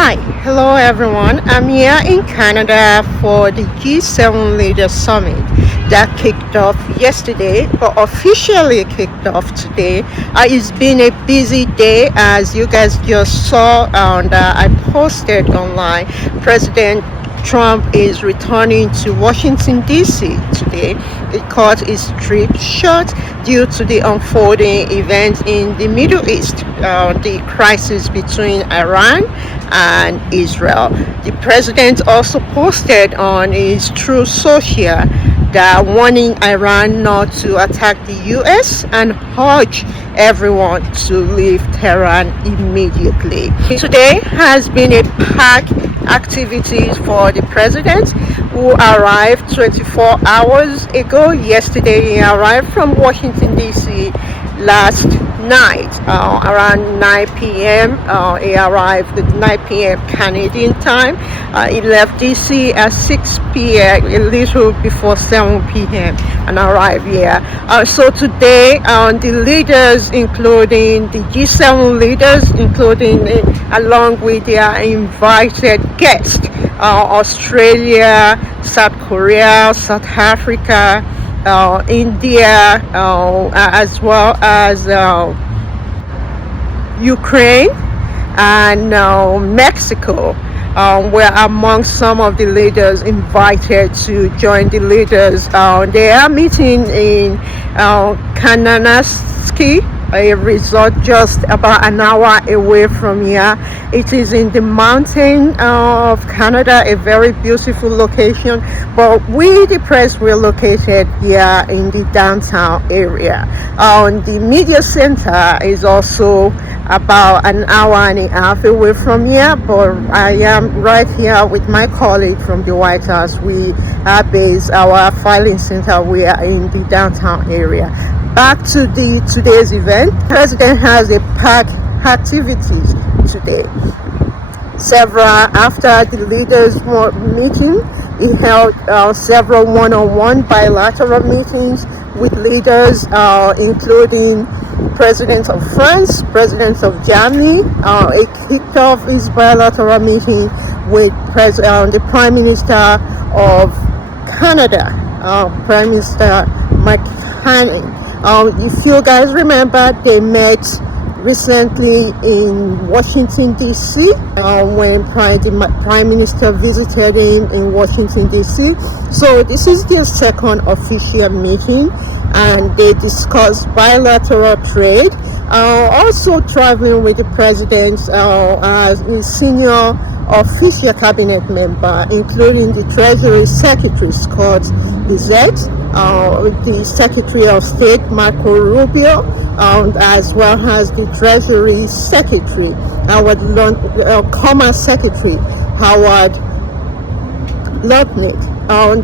Hi, hello everyone. I'm here in Canada for the G7 Leaders Summit that kicked off yesterday, but officially kicked off today. It's been a busy day, as you guys just saw, and I posted online. President Trump is returning to Washington, D.C. today. He cut his trip short due to the unfolding events in the Middle East, the crisis between Iran and Israel. The president also posted on his True Social that warning Iran not to attack the US and urge everyone to leave Tehran immediately. Today has been a packed activities for the president, who arrived 24 hours ago. Yesterday he arrived from Washington, D.C. last night around 9 p.m. He arrived at 9 p.m. Canadian time. He left DC at 6 p.m. a little before 7 p.m. and arrived here. So today the leaders, including the G7 leaders, including along with their invited guests, Australia, South Korea, South Africa, India, as well as Ukraine and Mexico, were among some of the leaders invited to join the leaders. They are meeting in Kananaski, a resort just about an hour away from here. It is in the mountain of Canada, a very beautiful location, but we, the press, were located here in the downtown area. The media center is also about an hour and a half away from here, but I am right here with my colleague from the White House. We are based, our filing center, we are in the downtown area. Back to today's event. The president has a packed activities today. After the leaders meeting, he held several one-on-one bilateral meetings with leaders, including presidents of France, presidents of Germany. He kicked off his bilateral meeting with the Prime Minister of Canada, Prime Minister McCartney. If you guys remember, they met recently in Washington, D.C. When the Prime Minister visited him in Washington, D.C. So this is their second official meeting, and they discussed bilateral trade. Also traveling with the president as a senior official cabinet member, including the Treasury Secretary Scott Bissett, the Secretary of State Marco Rubio, as well as the Treasury Secretary, Commerce Secretary Howard Lutnick,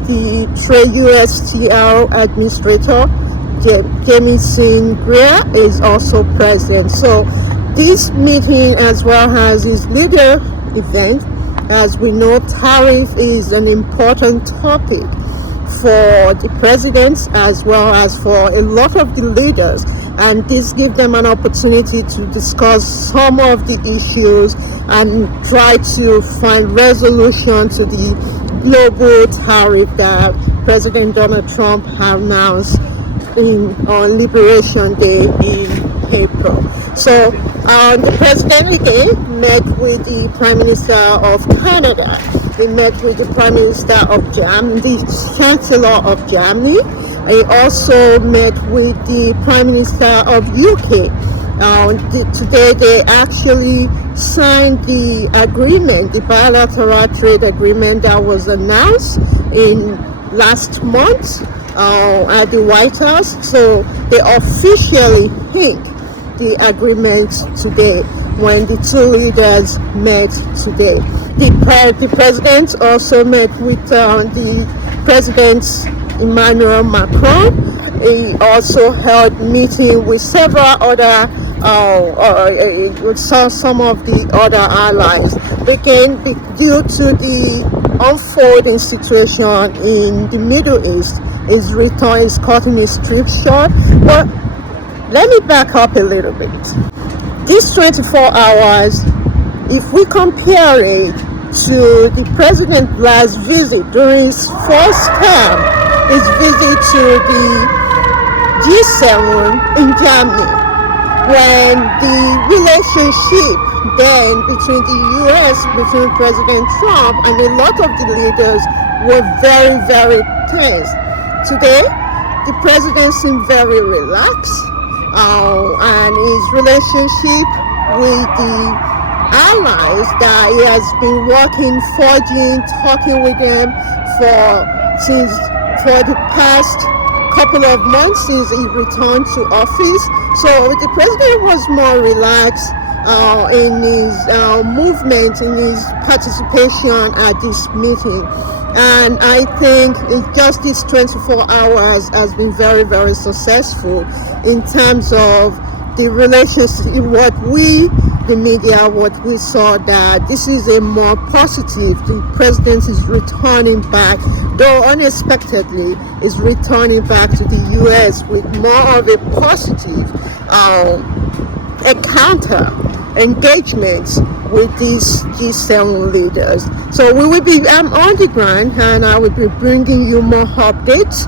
the Trade USTR Administrator Jamieson Greer is also present. So this meeting, as well as his leader event, as we know, tariff is an important topic for the presidents as well as for a lot of the leaders, and this gives them an opportunity to discuss some of the issues and try to find resolution to the global tariff that President Donald Trump announced on Liberation Day in April. So the president again met with the Prime Minister of Canada. He met with the Prime Minister of Germany, the Chancellor of Germany. He also met with the Prime Minister of UK. Today they actually signed the agreement, the bilateral trade agreement that was announced in last month at the White House. So they officially inked the agreement today when the two leaders met today. The president also met with the President Emmanuel Macron. He also held meeting with several other some of the other allies. Again, due to the unfolding situation in the Middle East, his return is cutting his trip short. But let me back up a little bit. These 24 hours If we compare it to the president's last visit during his first term, his visit to the G7 in Germany, when the relationship then between the US, between President Trump and a lot of the leaders were very, very tense. Today, the president seemed very relaxed, and his relationship with the allies that he has been working, forging, talking with them for the past couple of months since he returned to office. So the president was more relaxed in his movement, in his participation at this meeting. And I think just these 24 hours has been very, very successful in terms of the relationship, what we, the media, what we saw, that this is a more positive. The president is returning back, though unexpectedly, is returning back to the US with more of a positive encounter, engagement with these G7 leaders. So we will be on the ground, and I will be bringing you more updates.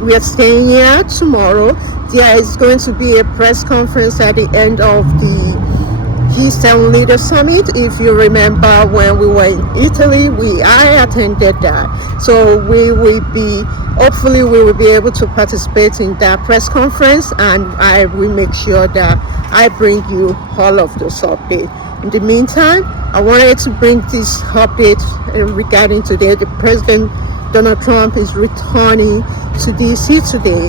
We are staying here tomorrow. There is going to be a press conference at the end of the G7 Leader Summit. If you remember when we were in Italy, I attended that. So hopefully we will be able to participate in that press conference, and I will make sure that I bring you all of those updates. In the meantime, I wanted to bring this update regarding today. The President Donald Trump is returning to DC today.